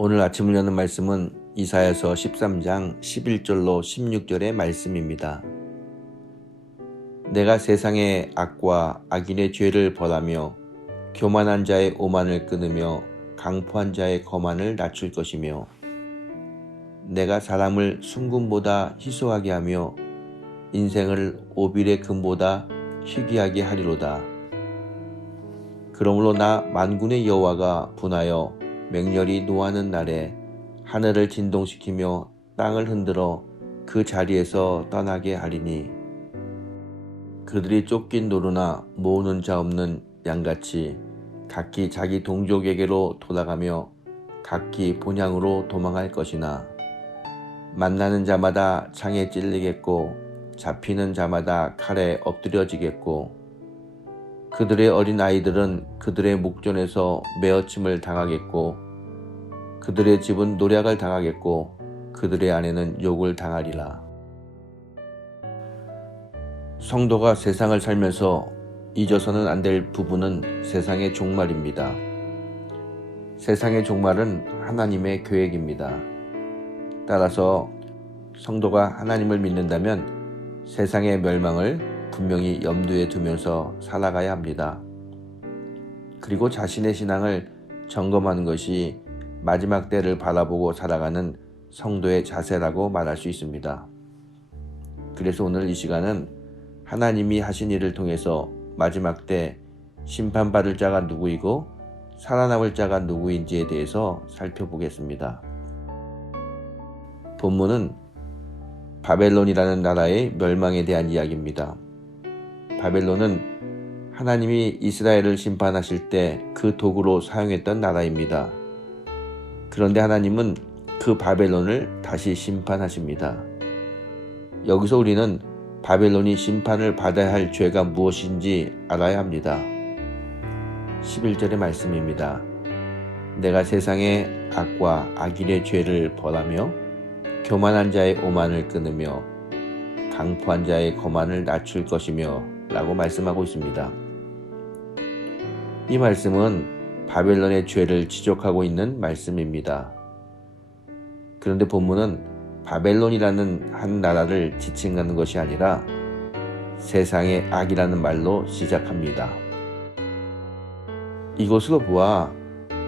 오늘 아침을 여는 말씀은 이사야서 13장 11절로 16절의 말씀입니다. 내가 세상의 악과 악인의 죄를 벌하며 교만한 자의 오만을 끊으며 강포한 자의 거만을 낮출 것이며 내가 사람을 순금보다 희소하게 하며 인생을 오빌의 금보다 희귀하게 하리로다. 그러므로 나 만군의 여호와가 분하여 맹렬히 노하는 날에 하늘을 진동시키며 땅을 흔들어 그 자리에서 떠나게 하리니 그들이 쫓긴 노루나 모으는 자 없는 양같이 각기 자기 동족에게로 돌아가며 각기 본향으로 도망할 것이나 만나는 자마다 창에 찔리겠고 잡히는 자마다 칼에 엎드려지겠고 그들의 어린 아이들은 그들의 목전에서 메어침을 당하겠고 그들의 집은 노략을 당하겠고 그들의 아내는 욕을 당하리라. 성도가 세상을 살면서 잊어서는 안 될 부분은 세상의 종말입니다. 세상의 종말은 하나님의 계획입니다. 따라서 성도가 하나님을 믿는다면 세상의 멸망을 분명히 염두에 두면서 살아가야 합니다. 그리고 자신의 신앙을 점검하는 것이 마지막 때를 바라보고 살아가는 성도의 자세라고 말할 수 있습니다. 그래서 오늘 이 시간은 하나님이 하신 일을 통해서 마지막 때 심판받을 자가 누구이고 살아남을 자가 누구인지에 대해서 살펴보겠습니다. 본문은 바벨론이라는 나라의 멸망에 대한 이야기입니다. 바벨론은 하나님이 이스라엘을 심판하실 때 그 도구로 사용했던 나라입니다. 그런데 하나님은 그 바벨론을 다시 심판하십니다. 여기서 우리는 바벨론이 심판을 받아야 할 죄가 무엇인지 알아야 합니다. 11절의 말씀입니다. 내가 세상의 악과 악인의 죄를 벌하며 교만한 자의 오만을 끊으며 강포한 자의 거만을 낮출 것이며 라고 말씀하고 있습니다. 이 말씀은 바벨론의 죄를 지적하고 있는 말씀입니다. 그런데 본문은 바벨론이라는 한 나라를 지칭하는 것이 아니라 세상의 악이라는 말로 시작합니다. 이것으로 보아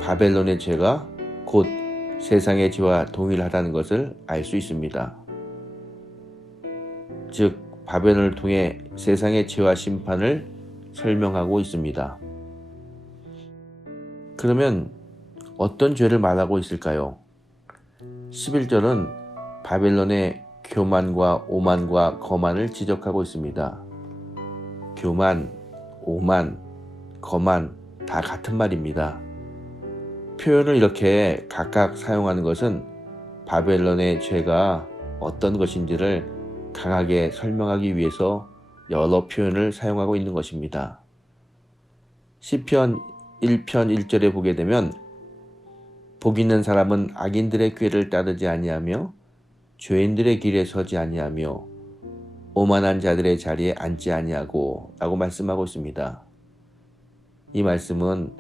바벨론의 죄가 곧 세상의 죄와 동일하다는 것을 알 수 있습니다. 즉 바벨론을 통해 세상의 죄와 심판을 설명하고 있습니다. 그러면 어떤 죄를 말하고 있을까요? 11절은 바벨론의 교만과 오만과 거만을 지적하고 있습니다. 교만, 오만, 거만 다 같은 말입니다. 표현을 이렇게 각각 사용하는 것은 바벨론의 죄가 어떤 것인지를 강하게 설명하기 위해서 여러 표현을 사용하고 있는 것입니다. 시편 1편 1절에 보게 되면 복 있는 사람은 악인들의 꾀를 따르지 아니하며 죄인들의 길에 서지 아니하며 오만한 자들의 자리에 앉지 아니하고 라고 말씀하고 있습니다. 이 말씀은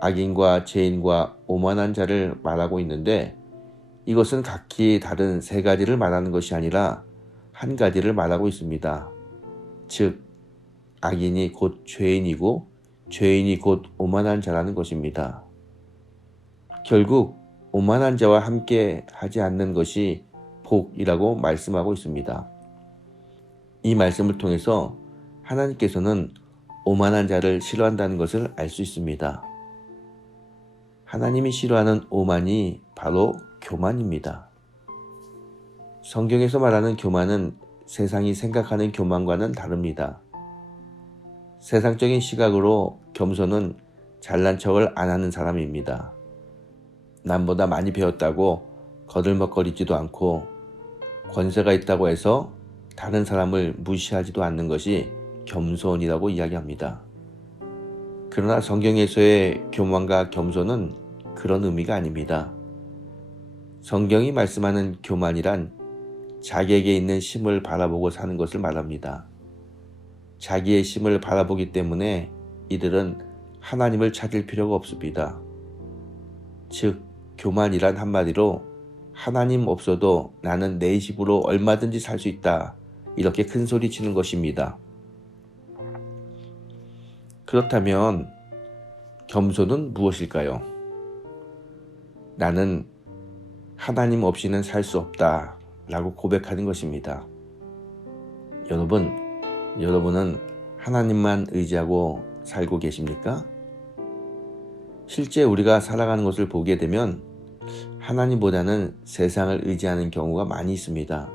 악인과 죄인과 오만한 자를 말하고 있는데 이것은 각기 다른 세 가지를 말하는 것이 아니라 한 가지를 말하고 있습니다. 즉 악인이 곧 죄인이고 죄인이 곧 오만한 자라는 것입니다. 결국 오만한 자와 함께 하지 않는 것이 복이라고 말씀하고 있습니다. 이 말씀을 통해서 하나님께서는 오만한 자를 싫어한다는 것을 알 수 있습니다. 하나님이 싫어하는 오만이 바로 교만입니다. 성경에서 말하는 교만은 세상이 생각하는 교만과는 다릅니다. 세상적인 시각으로 겸손은 잘난 척을 안 하는 사람입니다. 남보다 많이 배웠다고 거들먹거리지도 않고 권세가 있다고 해서 다른 사람을 무시하지도 않는 것이 겸손이라고 이야기합니다. 그러나 성경에서의 교만과 겸손은 그런 의미가 아닙니다. 성경이 말씀하는 교만이란 자기에게 있는 힘을 바라보고 사는 것을 말합니다. 자기의 힘을 바라보기 때문에 이들은 하나님을 찾을 필요가 없습니다. 즉 교만이란 한마디로 하나님 없어도 나는 내 힘으로 얼마든지 살 수 있다, 이렇게 큰 소리 치는 것입니다. 그렇다면 겸손은 무엇일까요? 나는 하나님 없이는 살 수 없다 라고 고백하는 것입니다. 여러분은 하나님만 의지하고 살고 계십니까? 실제 우리가 살아가는 것을 보게 되면 하나님보다는 세상을 의지하는 경우가 많이 있습니다.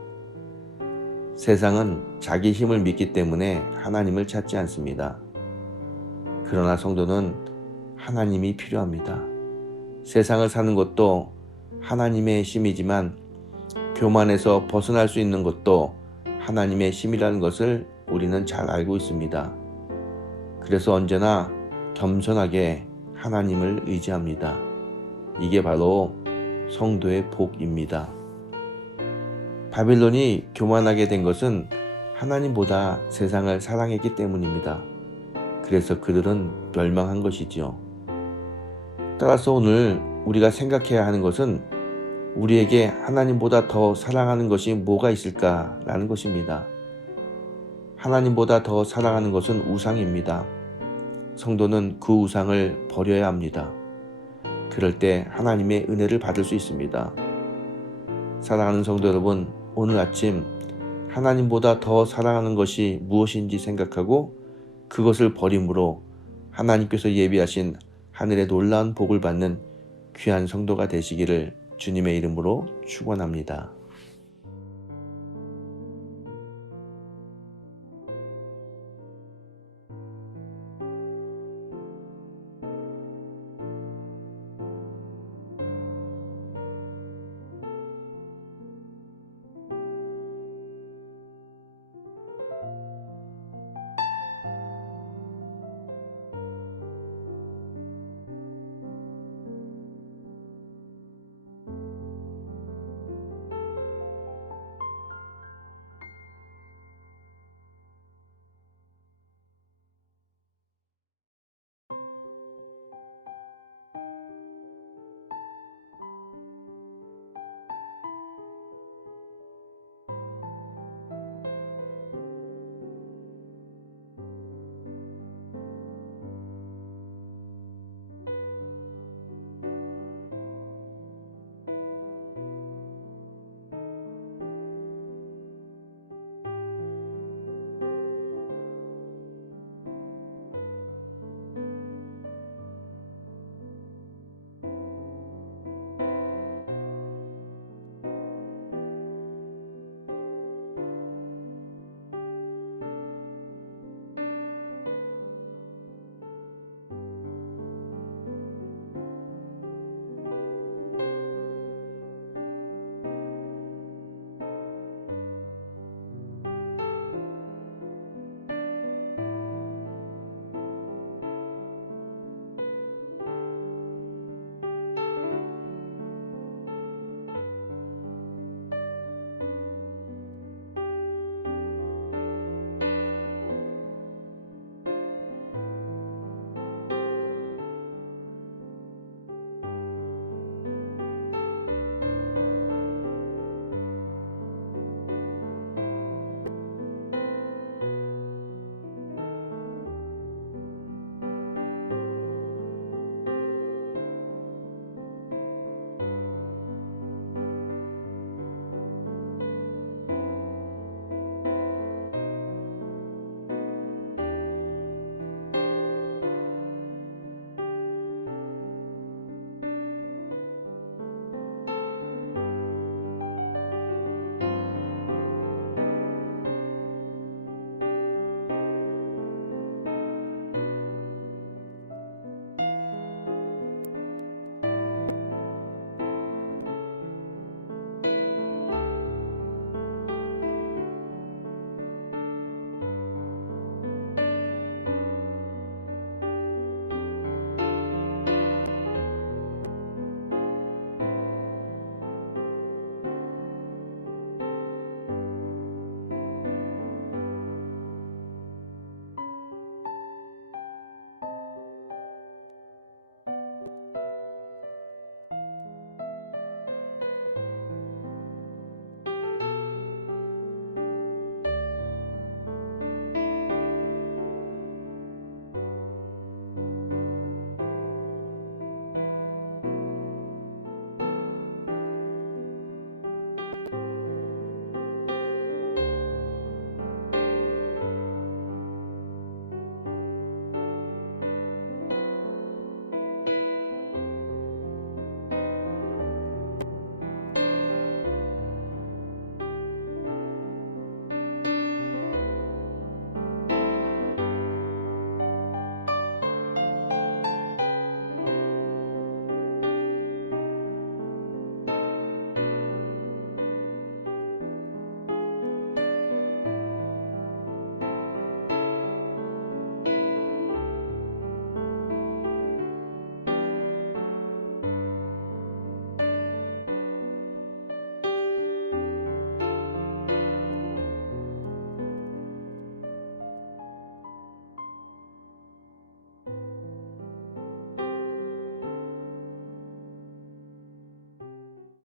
세상은 자기 힘을 믿기 때문에 하나님을 찾지 않습니다. 그러나 성도는 하나님이 필요합니다. 세상을 사는 것도 하나님의 힘이지만 교만에서 벗어날 수 있는 것도 하나님의 힘이라는 것을 우리는 잘 알고 있습니다. 그래서 언제나 겸손하게 하나님을 의지합니다. 이게 바로 성도의 복입니다. 바벨론이 교만하게 된 것은 하나님보다 세상을 사랑했기 때문입니다. 그래서 그들은 멸망한 것이지요. 따라서 오늘 우리가 생각해야 하는 것은 우리에게 하나님보다 더 사랑하는 것이 뭐가 있을까라는 것입니다. 하나님보다 더 사랑하는 것은 우상입니다. 성도는 그 우상을 버려야 합니다. 그럴 때 하나님의 은혜를 받을 수 있습니다. 사랑하는 성도 여러분, 오늘 아침 하나님보다 더 사랑하는 것이 무엇인지 생각하고 그것을 버림으로 하나님께서 예비하신 하늘의 놀라운 복을 받는 귀한 성도가 되시기를 주님의 이름으로 축원합니다.